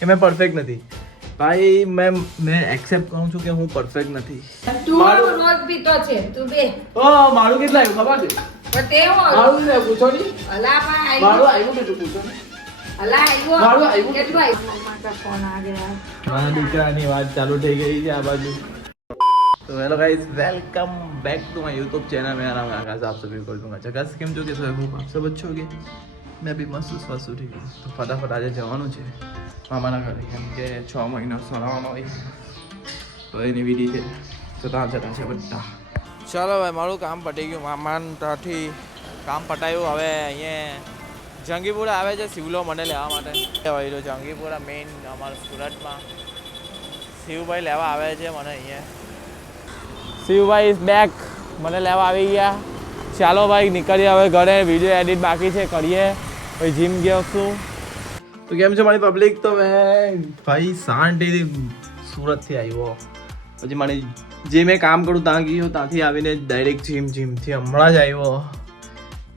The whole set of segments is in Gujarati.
કે મેં પરફેક્ટ નથી ભાઈ. મેં એક્સેપ્ટ કરું છું કે હું પરફેક્ટ નથી. તું રોજ પીતો છે તું બે મારું કેટલા આવ્યું ખબર છે? પણ તે હું મારું ને પૂછો નહીં. અલા પણ મારું આવ્યું આવ્યું કેટલું પૂછો ને. અલા મારું આવ્યું આવ્યું. કેટલું આવ્યું મમ્મા કા ફોન આ ગયા મારા દીકરાની વાત ચાલુ થઈ ગઈ છે આ બાજુ. तो hello guys, welcome back to my YouTube channel. मेरा नाम है आकाश, आप सभी को दूंगा जगह કેમ છો કે સર હું આપ सब अच्छे होगे. मैं भी मस्त स्वस्थ ठीक हूँ. तो फटाफट આજે જવાનું છે મામાના ઘરે કેમ કે 6 મહિના સળવાનો હોય તો એની વિધિ છે તો ત્યાં જતા છે બધા. ચાલો ભાઈ, મારું કામ પટી ગયું. મામાન ત્યાંથી કામ પટાયું. હવે અહીંયા જંગીપુરા આવે છે શિવલો મને લેવા માટે. ભાઈ તો જંગીપુરા મેઇન અમારા સુરતમાં શિવભાઈ લેવા આવે છે મને અહીંયા. શિવભાઈ ઇઝ બેક, મને લેવા આવી ગયા. ચાલો ભાઈ નીકળીએ હવે ઘરે. વિડીયો એડિટ બાકી છે, કરીએ. પછી જીમ ગયો છું. તો કેમ છે મારી પબ્લિક? તો મેં ભાઈ શાંતિથી સુરતથી આવ્યો. પછી મારી જે મેં કામ કરું ત્યાં ગયો, ત્યાંથી આવીને ડાયરેક્ટ જીમથી હમણાં જ આવ્યો.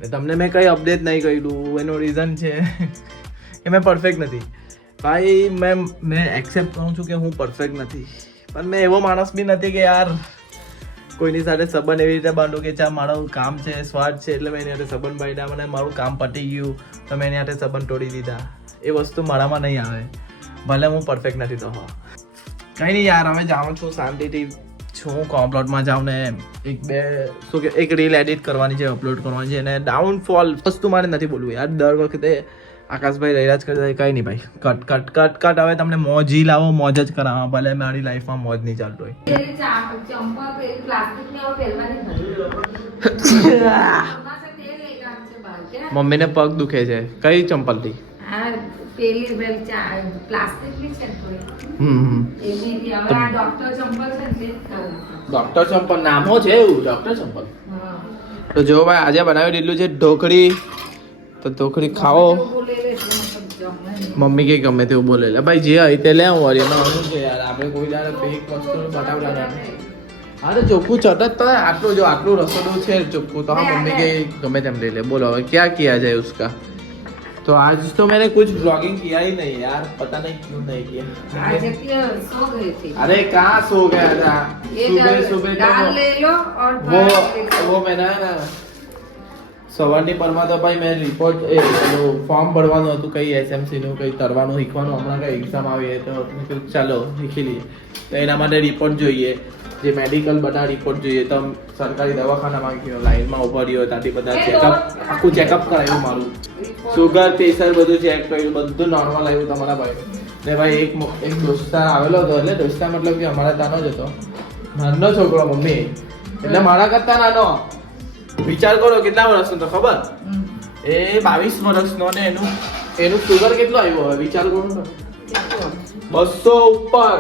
ને તમને મેં કંઈ અપડેટ નહીં કર્યું. એનું રીઝન છે કે મેં પરફેક્ટ નથી ભાઈ. મેં એક્સેપ્ટ કરું છું કે હું પરફેક્ટ નથી, પણ મેં એવો માણસ બી નથી કે યાર કોઈની સાથે સંબંધ એવી રીતે બાંધું કે ચા મારું કામ છે, સ્વાર્થ છે એટલે મેં એની સાથે સંબંધ બાંધ્યા. મને મારું કામ પતી ગયું તો મેં એની સાથે સંબંધ તોડી દીધા. એ વસ્તુ મારામાં નહીં આવે, ભલે હું પરફેક્ટ નથી તો. કંઈ નહીં યાર, હવે જાઉં છું શાંતિથી છું. કોમ્પ્લોટમાં જાઉં ને એક રીલ એડિટ કરવાની છે, અપલોડ કરવાની છે. અને ડાઉનફોલ વસ્તુ મારે નથી બોલવું યાર. દર વખતે આકાશભાઈ રહ્યા જ કરતા કંઈ નહીં ભાઈ. કટ હવે તમને મોજ ઈ લાવો, મોજ જ કરાવો. ભલે મારી લાઈફમાં મોજ નહીં ચાલતો હોય. મમ્મીને પગ દુખે છે. કઈ ચંપલથી? ડોક્ટર ચંપલ નામ છે એવું? ડોક્ટર ચંપલ. તો જો ભાઈ આજે બનાવી દીધું છે ઢોકળી. તો ઢોકળી ખાઓ. મમ્મી કે ગમે તેવું બોલે લે ભાઈ, જે હોય તે લે. હું વળી એમાં શું છે યાર, આપણે કોઈ જાણે ફેક વસ્તુ બતાવતા નથી. હા તો ચોખ્ખું ચટત તો આટલું રસોડું છે ચોખ્ખું તો હા મમ્મી કે ગમે તેમ લઈ લે. બોલો હવે क्या किया जाए उसका. तो आज तो मैंने कुछ ब्लॉगिंग किया ही नहीं यार, पता नहीं क्यों नहीं किया. अरे कहाँ सो गया था सुबह तो वो मैंने સવારની પરમાં તો ભાઈ મેં રિપોર્ટ ફોર્મ ભરવાનું હતું, કંઈ એસએમસીનું કંઈ તરવાનું શીખવાનું. હમણાં કંઈ એક્ઝામ આવી તો ચાલો શીખી લઈએ. તો એના માટે રિપોર્ટ જોઈએ, જે મેડિકલ બધા રિપોર્ટ જોઈએ. તો સરકારી દવાખાનામાં ગયો, લાઈનમાં ઉભા રહ્યો, ત્યાંથી બધા આખું ચેકઅપ કરાવ્યું મારું. સુગર પ્રેશર બધું ચેક કર્યું, બધું નોર્મલ આવ્યું તમારા ભાઈ. ને ભાઈ એક દોસ્તાર આવેલો હતો. એટલે દોસ્તાર મતલબ કે અમારા ત્યાંનો જ હતો, નાનો છોકરો મમ્મી, એટલે મારા કરતા નાનો. વિચાર કરો કેટલા વર્ષનો તો ખબર? એ 22 વર્ષનો. ને એનું સુગર કેટલું આવ્યું હવે વિચાર કરો ને, 200 ઉપર.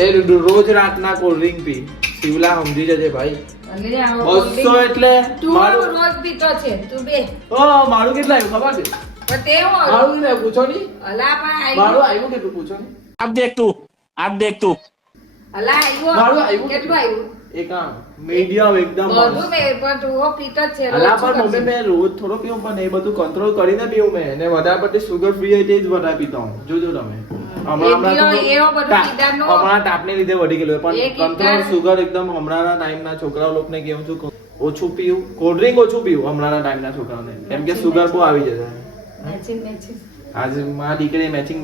એ રોજ રાતના કોલ્ડ ડ્રિંક પી. શિવલા સમજી જજે ભાઈ, 200 એટલે તું રોજ પીતો છે તું બે મારું કેટલા આવ્યું ખબર છે? પણ તે હું મારું ને પૂછો નહીં. અલા પણ મારું આવ્યું કેટલું પૂછો નહીં. આપ દેખ તું અલા મારું આવ્યું આવ્યું કેટલું આવ્યું? એક મીડિયમ એકદમ બધું બે પણ તું પીતો જ છે અલા પણ મમ્મી મેં રોજ થોડો પીવું, પણ એ બધું કંટ્રોલ કરીને પીવું મેં. અને વધારે પડતી સુગર ફ્રી હોય તે જ વધારે પીતા હું. જોજો તમે હમણાં તાપને લીધે વધી ગયેલું, પણ કંટ્રોલ સુગર એકદમ હમણાંના ટાઈમના છોકરાઓ લોકોને કેવું છું ઓછું પીવું, કોલ્ડ ડ્રિંક ઓછું પીવું હમણાંના ટાઈમના છોકરાઓને, કેમ કે સુગર બહુ આવી જશે. आज माँ દીકરી मैचिंग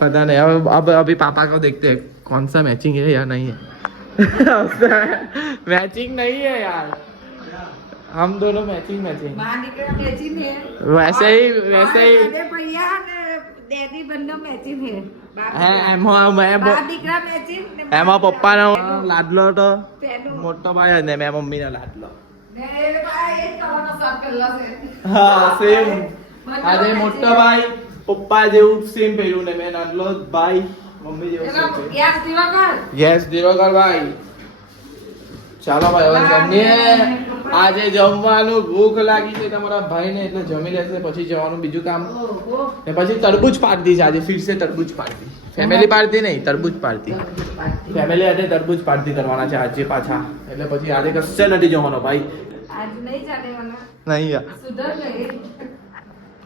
पता नहीं. अब अभी पापा को देखते हैं कौन सा मैचिंग है या नहीं है. मैचिंग नहीं है यार, हम दोनों मैचिंग वैसे ही એમાં પપ્પાનો લાડલો તો મોટો ભાઈ અને મેં મમ્મીનો લાડલો. હા સેમ. આજે મોટો ભાઈ પપ્પા જેવું સેમ પહેર્યું ને મેં નાનલો ભાઈ મમ્મી જેવું ગેસ ધીરો કર ભાઈ. ચાલો ભાઈ હવે જમીએ. આજે જમવાનું ભૂખ લાગી છે તમારા ભાઈને, એટલે જમી લેશે પછી જવાનું બીજું કામ. ને પછી તરબૂચ પાર્ટી છે આજે, ફિર સે તરબૂચ પાર્ટી. ફેમિલી પાર્ટી નહીં, તરબૂચ પાર્ટી. ફેમિલી સાથે તરબૂચ પાર્ટી કરવાના છે આજે પાછા. એટલે પછી આજે કશે નથી જવાનો ભાઈ. આજ નહીં ચાલે મને. નહીં યાર. સુધર ગઈ.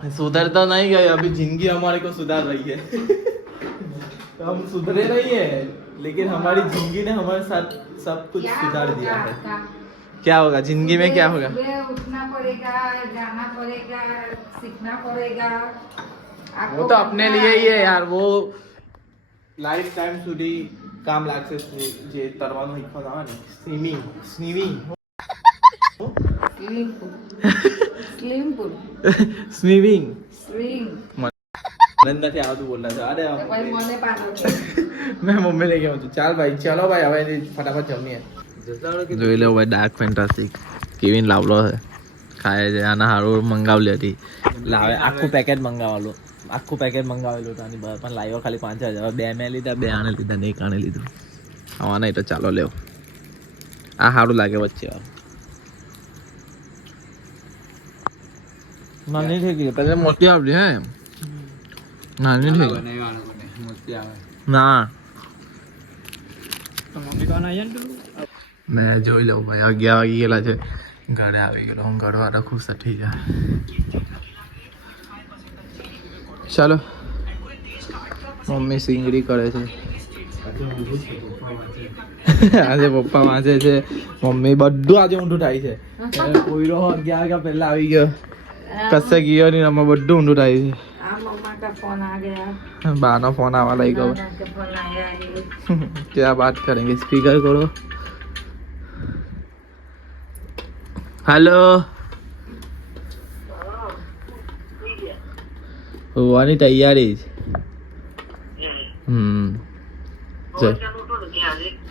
सुधरता नहीं गए अभी जिंदगी हमारे को सुधार रही है तो हम सुधरे नहीं है लेकिन हमारी जिंदगी ने हमारे साथ सब कुछ सुधार दिया है क्या होगा जिंदगी में क्या होगा सुबह उठना पड़ेगा, जाना पड़ेगा, सीखना पड़ेगा। वो तो अपने लिए ही है यार वो लाइफ टाइम સુધી કામ લાગશે જે તરવાનું શીખવા આવે ને સ્વિમિંગ સ્વિમિંગ મને નથી આવતું બોલના છે અરે મેં મમ્મી લઈ ગયો છું ચાલ ભાઈ ચાલો ભાઈ હવે ફટાફટ જમીએ જોઈ લો ભાઈ ડાર્ક ફેન્ટાસી કેવિન લાવલો છે ખાય છે આના હારું મંગાવલી હતી લાવે આખું પેકેટ મંગાવેલું તાની બહાર પણ લાવ્યો ખાલી 5000 બે મેં લીધા બે આને લીધા ને એક આને લીધું આવાના તો ચાલો લેવો આ સારું લાગે વચ્ચે નાની થઈ ગઈ પહેલા મોટી આવડી હે નાની થઈ ગઈ ના મેં જોઈ લઉં ભાઈ 11 વાગી ગયેલા છે ઘરે આવી ગયેલો હું ઘરવાળા ખુશ થઈ જાય ચાલો મમ્મી સિંગડી કરે છે આજે પપ્પા વાંચે છે મમ્મી બધું આજે ઊંધું થાય છે કોઈરો 11 વાગ્યા પહેલા આવી ગયો કશે ગયો નહીં અમે બધું ઊંધું થાય છે બાનો फोन आवा लग गया क्या बात करेंगे स्पीकर करो हेलो होवानी तैयारी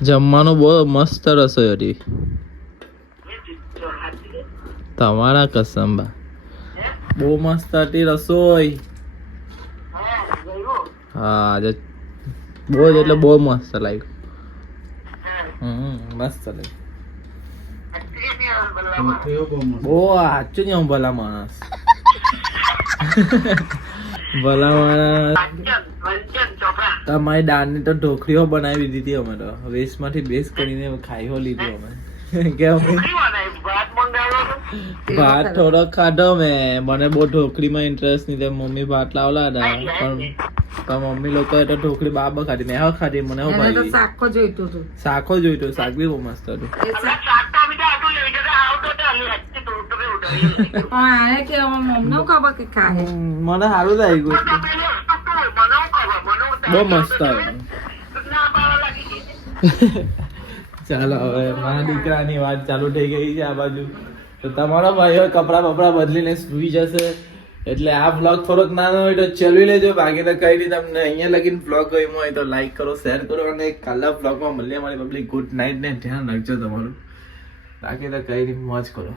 જમવાનું બહુ મસ્ત રસોઈ હતી તમારા કસમ બહુ મસ્ત હતી રસોઈ હા આજે બહુ જ એટલે બહુ મસ્ત લાગ્યું મસ્ત લાગ્યું બહુ સાચું જ હું ભલા માણસ તમારી દાળની તો ઢોકળીઓ બનાવી દીધી અમે તો વેસ્ટ માંથી બેસ્ટ કરીને ખાઈ લીધું અમે કેમ ભાત થોડો ખાધો મેં મને બહુ ઢોકળીમાં ઇન્ટરેસ્ટ નહીં મમ્મી ભાત લાવલા હતા પણ મમ્મી લોકોએ તો ઢોકળી બાબા ખાધી મેં ખાધી મને શાકો જોઈતું હતું શાક બી બહુ મસ્ત હતું મને સારું લાગ્યું બહુ મસ્ત આવ્યું ચાલો હવે મારા દીકરાની વાત ચાલુ થઈ ગઈ છે આ બાજુ તો તમારો ભાઈ કપડા બપડા બદલીને સુઈ જશે એટલે આ બ્લોગ થોડોક નાનો હોય તો ચલવી લેજો બાકી તો કઈ રીતે તમને અહીંયા લગીને બ્લોગ ગમ્યો હોય તો લાઈક કરો શેર કરો અને કાલના બ્લોગમાં મળીએ મારી પબ્લિક ગુડ નાઇટ ને ધ્યાન રાખજો તમારું બાકી તો કઈ રીતે મોજ કરો